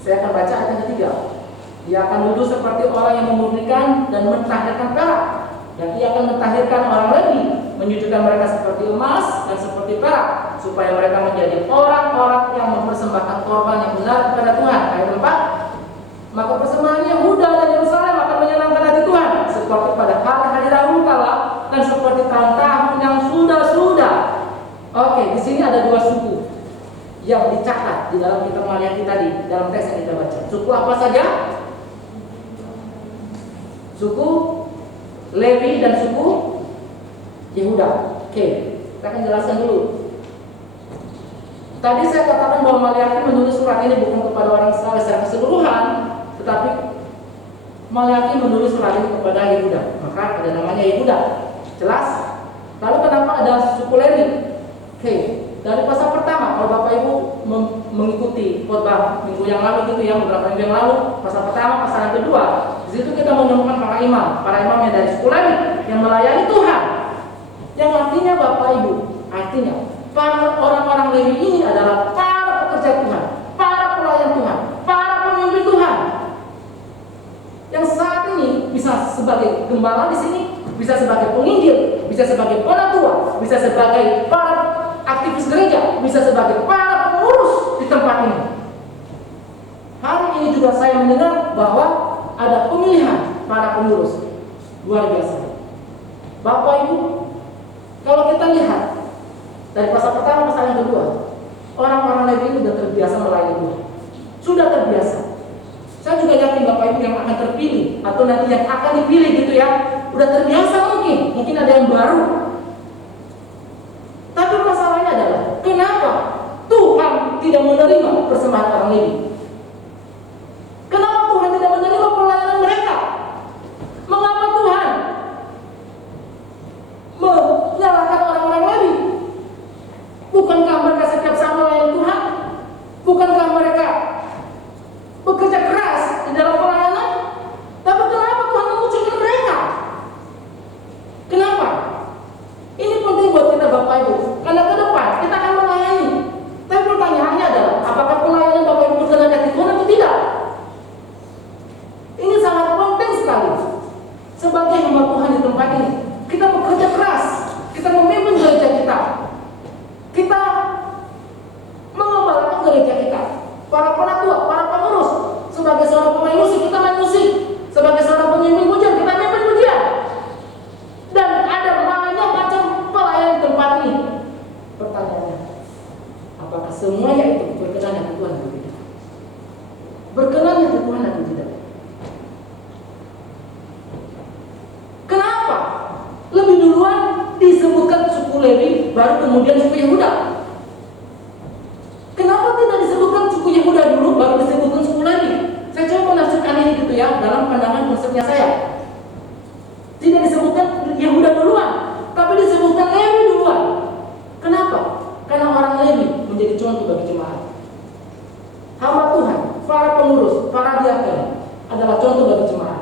Saya akan baca ayat yang ketiga. Dia akan duduk seperti orang yang memurnikan dan mentahirkan perak, dan ia akan mentahirkan orang Lewi, menyucikan mereka seperti emas dan seperti perak, supaya mereka menjadi orang-orang yang mempersembahkan korban yang benar kepada Tuhan. Ayat 4. Maka persembahan Yehuda dan Yerusalem akan menyenangkan hati Tuhan, seperti pada hari-hari dahulu kala dan seperti tahun-tahun yang sudah-sudah. Oke, di sini ada dua suku yang dicatat di dalam kitab Maliaki tadi, dalam teks yang kita baca. Suku apa saja? Suku Lewi dan suku Yehuda. Oke, kita akan jelaskan dulu. Tadi saya katakan bahwa Maliaki menulis surat ini bukan kepada orang Israel secara keseluruhan, tetapi Maliaki menulis surat ini kepada Yehuda. Maka ada namanya Yehuda. Jelas? Lalu kenapa ada suku Lewi? Oke, dari pasal pertama, kalau Bapak Ibu mengikuti khotbah minggu yang lalu gitu ya, beberapa minggu yang lalu, pasal pertama, pasal yang kedua, di situ kita menemukan para imam yang dari suku Lewi yang melayani Tuhan. Yang artinya Bapak Ibu, artinya para orang-orang Lewi ini adalah para pekerja Tuhan, para pelayan Tuhan, para pemimpin Tuhan, yang saat ini bisa sebagai gembala di sini, bisa sebagai penginjil, bisa sebagai penatua, bisa sebagai para aktivis gereja, bisa sebagai para pengurus di tempat ini. Hari ini juga saya mendengar bahwa ada pemilihan para pengurus. Luar biasa. Bapak Ibu, kalau kita lihat dari pasal pertama, pasal yang kedua, orang-orang Lewi ini sudah terbiasa melayani Tuhan, sudah terbiasa. Saya juga yakin Bapak Ibu yang akan terpilih atau nanti yang akan dipilih gitu ya, sudah terbiasa mungkin ada yang baru. Tapi masalahnya adalah kenapa Tuhan tidak menerima persembahan orang Lewi? Kenapa Tuhan tidak menerima pelayanan mereka? Mengapa Tuhan menyalahkan orang-orang Lewi? Bukankah mereka setiap saat melayani Tuhan? Bukankah mereka bekerja keras di dalam pelayanan? Tapi kenapa Tuhan mengucilkan mereka? Kenapa? Ini penting buat kita Bapak Ibu, karena ke depan kita akan melayani. Tapi pertanyaannya adalah, apakah pelayanan Bapak Ibu berkenan hati Tuhan atau tidak? Ini sangat penting sekali. Sebagai hamba Tuhan di tempat ini, kita bekerja keras, kita memimpin gereja kita, kita mengembalakan gereja kita, para penatua, para pengurus. Sebagai seorang pemain musik, kita main musik. Sebagai seorang pemimpin pujian, kita mimpin pujian. Dan ada banyak macam pelayanan di tempat ini. Pertanyaannya, apakah semuanya itu berkenan hati Tuhan atau tidak? Berkenan hati Tuhan atau tidak? Kenapa lebih duluan disebutkan suku Lewi, baru kemudian suku Yehuda? Kenapa tidak disebutkan suku Yehuda dulu, baru disebutkan suku Lewi? Saya coba menafsirkan ini gitu ya, dalam pandangan konsepnya saya. Tidak disebutkan Yehuda duluan, tapi disebutkan Lewi duluan. Kenapa? Karena orang Lewi menjadi contoh bagi jemaat. Hamba Tuhan, para pengurus, para diakon adalah contoh bagi jemaat.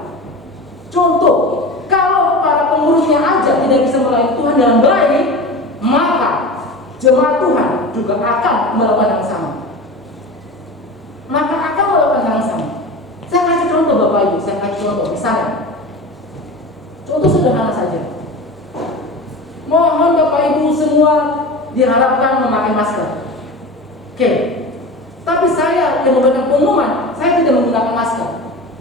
Contoh, kalau para pengurusnya aja tidak bisa melayani Tuhan dengan baik, maka jemaat Tuhan juga akan melakukan yang sama. Misalnya, contoh sederhana saja. Mohon Bapak Ibu semua diharapkan memakai masker. Oke. Tapi saya yang memberikan pengumuman, saya tidak menggunakan masker.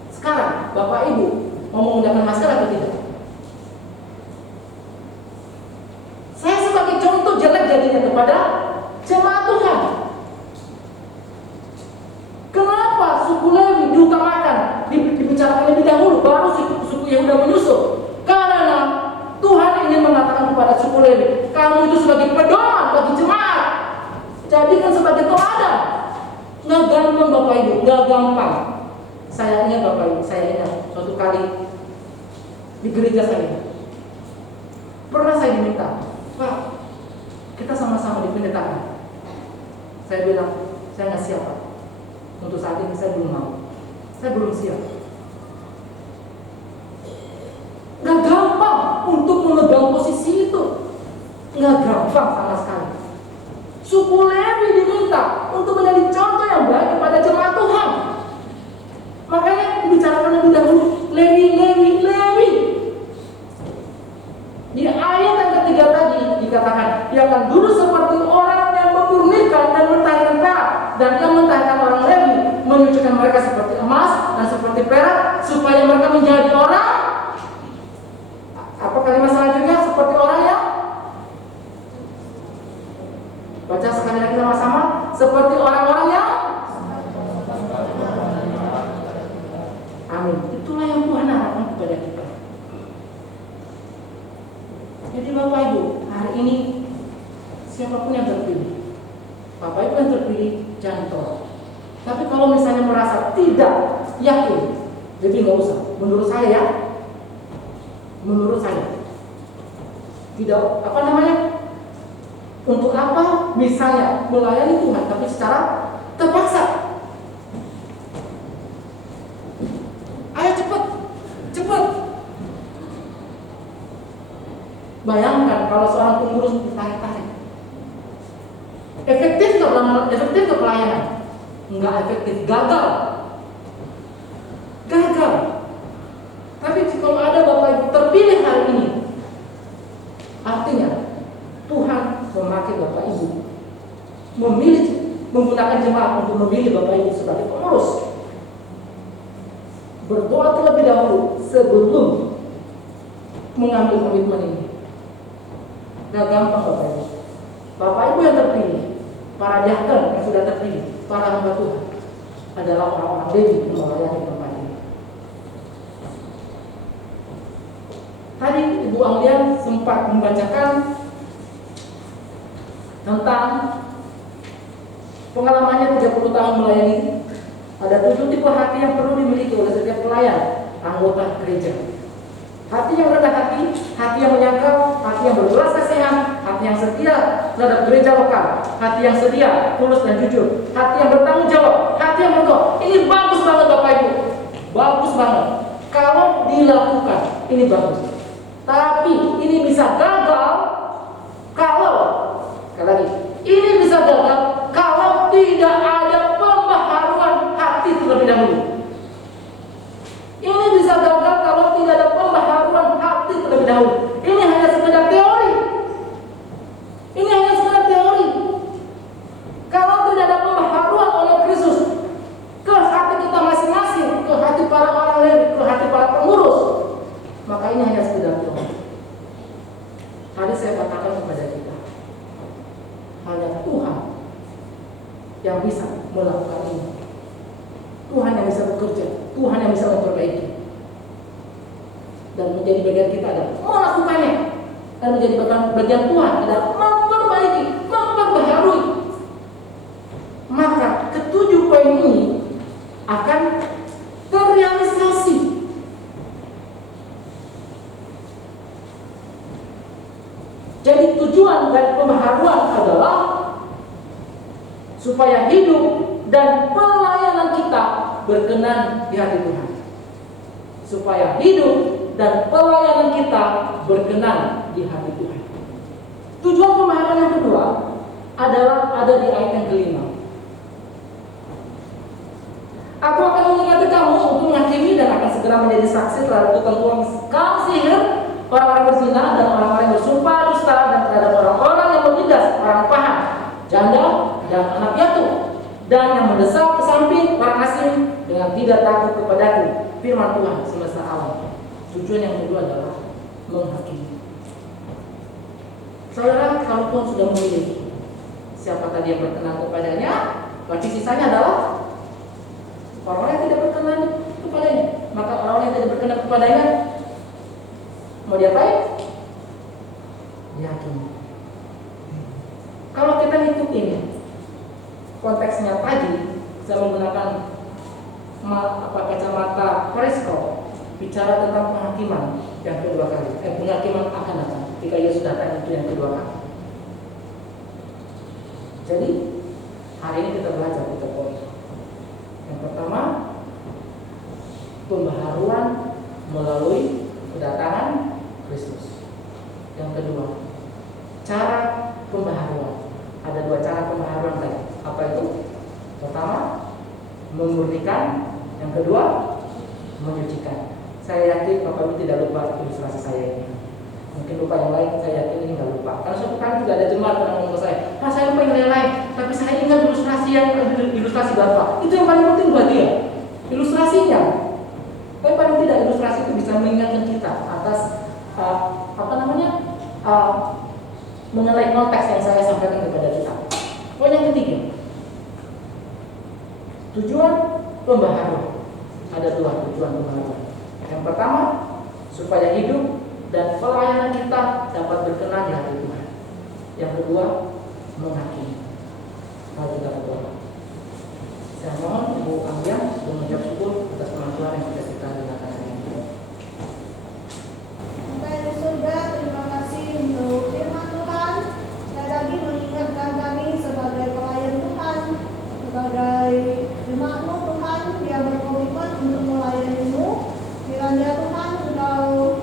Sekarang, Bapak Ibu mau menggunakan masker atau tidak? Saya sebagai contoh jelek jadinya kepada jemaat Tuhan. Kenapa suku Lewi diutamakan, dibicarakan lebih dahulu, baru suku Yehuda menyusul? Karena Tuhan ingin mengatakan kepada suku Lewi, kamu itu sebagai pedoman bagi jemaat, jadikan sebagai teladan. Nggak gampang Bapak Ibu, nggak gampang. Saya ingat Bapak Ibu, saya ingat suatu kali di gereja saya, pernah saya diminta, Pak, kita sama-sama dipendetakan. Saya bilang, saya nggak siap Pak. Untuk saat ini saya belum mau, saya belum siap. Nggak gampang untuk memegang posisi itu, nggak gampang sama sekali. Suku Lewi diminta untuk menjadi contoh yang baik kepada jemaat Tuhan. Makanya dibicarakan lebih dahulu, Lewi. Di ayat yang ketiga tadi dikatakan, dia akan duduk seperti orang yang memurnikan dan mentahirkan perak, dan yang mentahirkan orang Lewi, menyucikan mereka seperti emas dan seperti perak, supaya mereka menjadi orang. Apa kalimat selanjutnya? Seperti orang yang, baca sekali lagi sama-sama, seperti orang-orang yang, amin. Itulah yang Tuhan harapkan kepada kita. Jadi Bapak Ibu, hari ini siapapun yang terpilih, Bapak Ibu yang terpilih, jangan tolak. Tapi kalau misalnya merasa tidak yakin, jadi nggak usah. Menurut saya tidak, untuk apa misalnya melayani Tuhan tapi secara terpaksa. Ayo cepet. Bayangkan kalau seorang pengurus ditarik-tarik, efektif ke pelayanan? Enggak efektif, gagal. Tapi kalau ada Bapak Ibu terpilih hari ini, artinya Tuhan memakai Bapak Ibu, menggunakan jemaat untuk memilih Bapak Ibu sebagai pengurus. Berdoa terlebih dahulu sebelum mengambil komitmen ini. Gak gampang Bapak Ibu. Bapak Ibu yang terpilih, para diakon yang sudah terpilih, para hamba Tuhan, adalah orang-orang Lewi yang melayani tempat ini. Tadi Ibu Anglian sempat membacakan tentang pengalamannya 30 tahun melayani. Ada 7 tipe hati yang perlu dimiliki oleh setiap pelayan anggota gereja. Hati yang rendah hati, hati yang menyangkal, hati yang berbelas kasihan, hati yang setia terhadap gereja lokal, hati yang setia, tulus dan jujur, hati yang bertanggung jawab, hati yang berdoa. Ini bagus banget Bapak Ibu, bagus banget. Kalau dilakukan, ini bagus. Tapi ini bisa gagal kalau, sekali lagi, ini bisa gagal kalau tidak ada pembaharuan hati terlebih dahulu. Ini bisa gagal kalau tidak ada pembaharuan hati terlebih dahulu. Ini hanya sekedar teori. Kalau tidak ada pembaharuan oleh Kristus ke hati kita masing-masing, ke hati para orang Lewi, ke hati para pengurus, maka ini hanya sekedar teori. Tadi saya katakan kepada kita, hanya Tuhan yang bisa melakukan ini. Tuhan yang bisa bekerja, Tuhan yang bisa memperbaiki. Dan menjadi bagian kita adalah melakukannya. Dan menjadi bagian Tuhan adalah memperbaiki, memperbaharui. Maka ketujuh poin ini akan terrealisasi. Jadi tujuan dari pembaharuan adalah supaya hidup dan pelayanan kita berkenan di hati Tuhan. Supaya hidup dan pelayanan kita berkenan di hati Tuhan. Tujuan pembaharuan yang kedua adalah ada di ayat yang kelima. Aku akan mengingati kamu untuk menghakimi dan akan segera menjadi saksi terhadap tukang sihir, orang-orang berzina, dan orang-orang yang bersumpah dusta, dan terhadap orang-orang yang menindas orang paha, janda, dan anak piatu, dan yang mendesak ke samping orang asing dengan tidak takut kepadaku, firman Tuhan semesta alam. Tujuan yang kedua adalah menghakimi. Saudara, kalau Tuhan sudah memilih siapa tadi yang berkenan kepadanya, berarti sisanya adalah orang-orang yang tidak berkenan kepadanya. Maka orang-orang yang tidak berkenan kepadanya mau diapain? Dihakimi. Kalau kita ngikutin konteksnya tadi, saya menggunakan kacamata periskop, bicara tentang penghakiman yang kedua kali. Penghakiman akan datang ketika Yesus datang itu yang kedua kali. Jadi hari ini kita belajar 3 poin. Yang pertama, pembaharuan melalui kedatangan Kristus. Yang kedua, cara pembaharuan. Ada 2 cara pembaharuan tadi. Apa itu? Pertama, memurnikan. Yang kedua, menyucikan. Saya yakin Bapak Ibu tidak lupa ilustrasi saya ini. Mungkin lupa yang lain, saya yakin ini nggak lupa. Karena suatu kali juga ada jemaat yang ngomong ke saya, "Pak, saya lupa yang lain, tapi saya ingat ilustrasi Bapak." Itu yang paling penting buat dia, ilustrasinya. Tapi paling tidak ilustrasi itu bisa mengingatkan kita atas mengenai konteks yang saya sampaikan kepada kita. Poin yang ketiga, tujuan pembaharuan. Ada 2 tujuan pembaharuan. Yang pertama, supaya hidup dan pelayanan kita dapat berkenan di hati Tuhan. Yang kedua, menghakimi. Mari kita berdoa. Saya mohon Ibu Ambiang mengucap syukur atas pengakuan yang kita dengarkan hari ini. Bapak di surga, terima kasih untuk firman Tuhan. Sekali lagi mengingatkan kami sebagai pelayan Tuhan, sebagai jemaat-Mu Tuhan yang berkomitmen untuk melayani-Mu. Kiranya Tuhan Engkau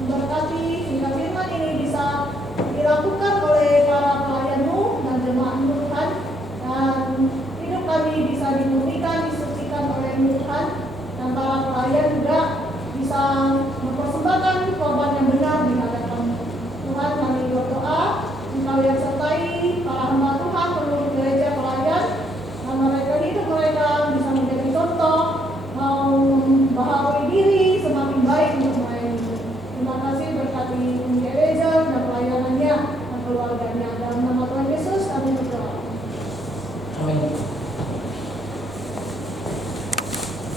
memberkati sehingga firman ini bisa dilakukan oleh para pelayan-Mu dan jemaat-Mu Tuhan, dan hidup kami bisa dimurnikan, disucikan oleh-Mu Tuhan, dan para pelayan juga bisa mempersembahkan korban yang benar di